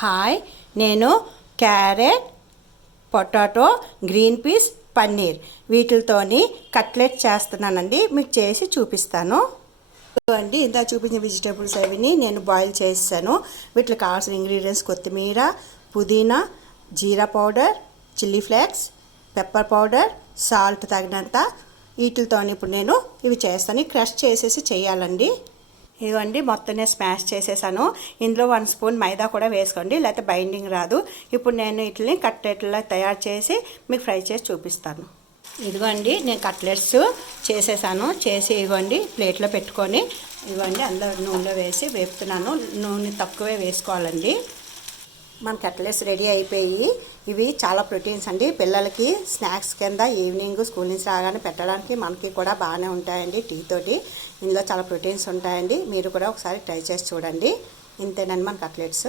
Hi, నేను carrot, potato, green peas, paneer వీటితోని cutlet చేస్తున్నానండి. మీకు చేసి చూపిస్తాను అండి. ఇందా చూపించిన వెజిటేబుల్స్ అవిని నేను బాయిల్ చేసాను. వీటికి కావాల్సిన ఇంగ్రీడియంట్స్ కొత్తిమీర, పుదీనా, jeera powder, chilli flakes, pepper powder, salt తగినంత. వీటితో ఇప్పుడు నేను ఇవి చేస్తాను. క్రష్ చేసేసి చేయాలండి. ఇదిగోండి, మొత్తం నేను స్మాష్ చేసేసాను. ఇందులో 1 స్పూన్ మైదా కూడా వేసుకోండి, లేకపోతే బైండింగ్ రాదు. ఇప్పుడు నేను వీటిని కట్లెట్లా తయారు చేసి మీకు ఫ్రై చేసి చూపిస్తాను. ఇదిగోండి, నేను కట్లెట్స్ చేసేసాను. ఇదిగోండి ప్లేట్లో పెట్టుకొని ఇదిగోండి అందులో నూనెలో వేసి వేపుతున్నాను. నూనె తక్కువే వేసుకోవాలండి. మన కట్లెట్స్ రెడీ అయిపోయి. ఇవి చాలా ప్రోటీన్స్ అండి. పిల్లలకి స్నాక్స్ కింద ఈవినింగ్ స్కూల్ నుంచి రాగానే పెట్టడానికి మనకి కూడా బాగానే ఉంటాయండి. టీ తోటి ఇందులో చాలా ప్రోటీన్స్ ఉంటాయండి. మీరు కూడా ఒకసారి ట్రై చేసి చూడండి. ఇంతేనండి మన కట్లెట్స్.